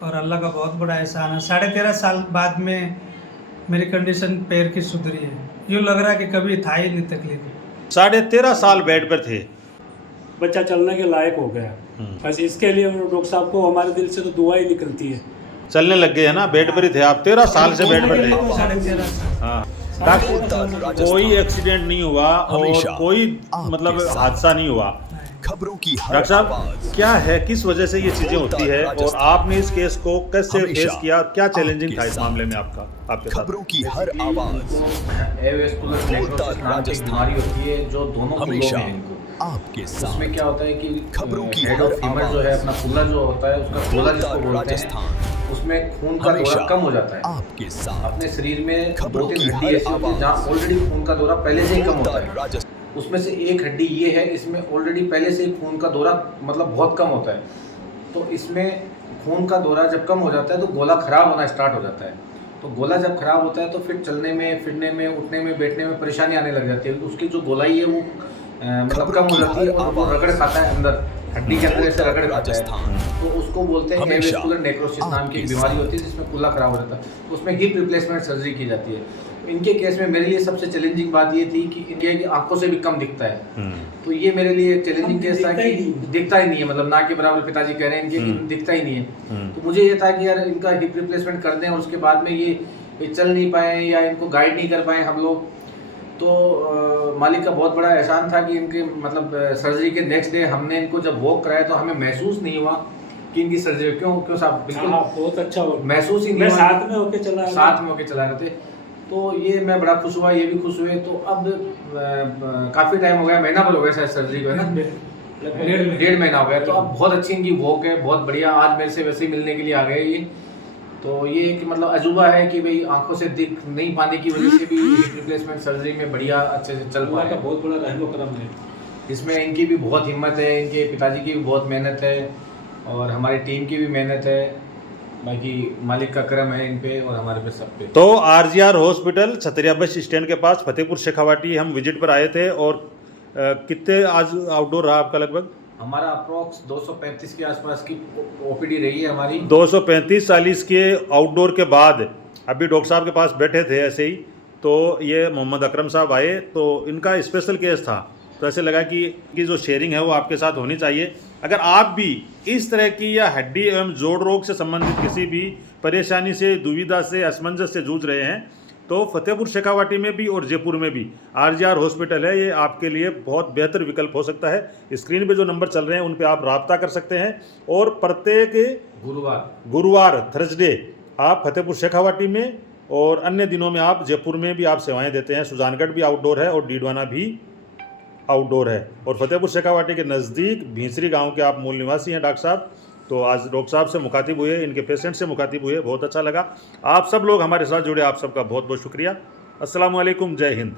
और अल्लाह का बहुत बड़ा एहसान है। 13.5 साल बाद में मेरी कंडीशन पैर की सुधरी है। यूँ लग रहा है कि कभी था ही नहीं तकलीफ। 13.5 साल बेड पर थे। बच्चा चलने के लायक हो गया। बस इसके लिए डॉक्टर साहब को हमारे दिल से तो दुआ ही निकलती है। चलने लग गए है ना, बेड पर ही थे आप, 13 साल से बेड पर थे। 13.5 साल। हाँ डॉक्टर, कोई एक्सीडेंट नहीं हुआ और कोई मतलब हादसा नहीं हुआ। खबरों की डॉक्टर साहब, क्या है, किस वजह से ये चीजें होती है और आपने इस केस को कैसे फेस किया, क्या चैलेंजिंग था इस मामले में आपके साथ? खबरों की हर आवाज एवेस्कुलर नेक्रोसिस नाम की बीमारी होती है जो दोनों कुल्लों में है इनको। आपके साथ उसमें क्या होता है कि खबरों की हेड ऑफ फीमर जो है, अपना कुल्ला जो होता है, उसका गोला जिसको बोलते हैं, उसमें खून का दौरा कम हो जाता है। आपके साथ अपने शरीर में खबरों 2-3 की हड्डी हर ऐसी होती है जहाँ ऑलरेडी खून का दौरा पहले से ही कम होता है। उसमें से एक हड्डी ये है, इसमें ऑलरेडी पहले से ही खून का दौरा मतलब बहुत कम होता है। तो इसमें खून का दौरा जब कम हो जाता है तो गोला खराब होना स्टार्ट हो जाता है। तो गोला जब खराब होता है तो फिर चलने में, फिरने में, उठने में, बैठने में परेशानी आने लग जाती है। उसकी जो गोलाई है वो मतलब कम हो जाती है और वो रगड़ खाता है अंदर, हड्डी के अंदर ऐसे रगड़ खाता है। तो उसको बोलते हैं एवेस्कुलर नेक्रोसिस नाम की एक बीमारी होती है जिसमें कुल्ला खराब हो जाता है। उसमें हिप रिप्लेसमेंट सर्जरी की जाती है। इनके केस में मेरे लिए सबसे चैलेंजिंग बात ये थी कि इनकी आंखों से भी कम दिखता है। तो ये मेरे लिए चैलेंजिंग केस था कि दिखता ही नहीं है, मतलब ना के बराबर पिताजी कह रहे हैं इनके कि दिखता ही नहीं है। तो मुझे ये था कि यार इनका हिप रिप्लेसमेंट कर दें और उसके बाद में ये चल नहीं पाए या इनको गाइड नहीं कर पाए हम लोग। तो मालिक का बहुत बड़ा एहसान था कि इनके मतलब सर्जरी के नेक्स्ट डे हमने इनको जब वॉक कराया तो हमें महसूस नहीं हुआ कि इनकी सर्जरी क्यों साहब, बिल्कुल बहुत अच्छा हो, महसूस ही नहीं हुआ। साथ में होके चला रहे थे। तो ये मैं बड़ा खुश हुआ, ये भी खुश हुए। तो अब काफ़ी टाइम हो गया, महीना भर हो गया शायद सर्जरी को, है ना, 1.5 महीना हो गया। तो अब बहुत अच्छी इनकी वॉक है, बहुत बढ़िया। आज मेरे से वैसे ही मिलने के लिए आ गए ये। तो ये एक मतलब अजूबा है कि भाई आंखों से दिख नहीं पाने की वजह से भी हिप रिप्लेसमेंट सर्जरी में बढ़िया अच्छे से चल पाया। बहुत बड़ा रहमो करम है इसमें। इनकी भी बहुत हिम्मत है, इनके पिताजी की भी बहुत मेहनत है और हमारी टीम की भी मेहनत है। बाकी मालिक का करम है इन पे और हमारे पे सब पे। तो आरजीआर हॉस्पिटल छतरिया बस स्टैंड के पास फतेहपुर शेखावाटी हम विजिट पर आए थे। और कितने आज आउटडोर रहा आपका? लगभग हमारा अप्रोक्स 235 के आसपास की ओपीडी रही है हमारी। 235-40 के आउटडोर के बाद अभी डॉक्टर साहब के पास बैठे थे ऐसे ही, तो ये मोहम्मद अकरम साहब आए। तो इनका स्पेशल केस था, तो ऐसे लगा कि जो शेयरिंग है वो आपके साथ होनी चाहिए। अगर आप भी इस तरह की या हड्डी एवं जोड़ रोग से संबंधित किसी भी परेशानी से, दुविधा से, असमंजस से जूझ रहे हैं तो फतेहपुर शेखावाटी में भी और जयपुर में भी आरजीआर हॉस्पिटल है। ये आपके लिए बहुत बेहतर विकल्प हो सकता है। स्क्रीन पे जो नंबर चल रहे हैं उन पे आप राब्ता कर सकते हैं। और प्रत्येक गुरुवार थर्सडे आप फतेहपुर शेखावाटी में और अन्य दिनों में आप जयपुर में भी आप सेवाएं देते हैं। सुजानगढ़ भी आउटडोर है और डीडवाना भी आउटडोर है। और फतेहपुर शेखावाटी के नज़दीक भींसरी गांव के आप मूल निवासी हैं डॉक्टर साहब। तो आज डॉक्टर साहब से मुखातिब हुए, इनके पेशेंट से मुखातिब हुए, बहुत अच्छा लगा। आप सब लोग हमारे साथ जुड़े, आप सबका बहुत बहुत शुक्रिया। अस्सलाम वालेकुम, जय हिंद।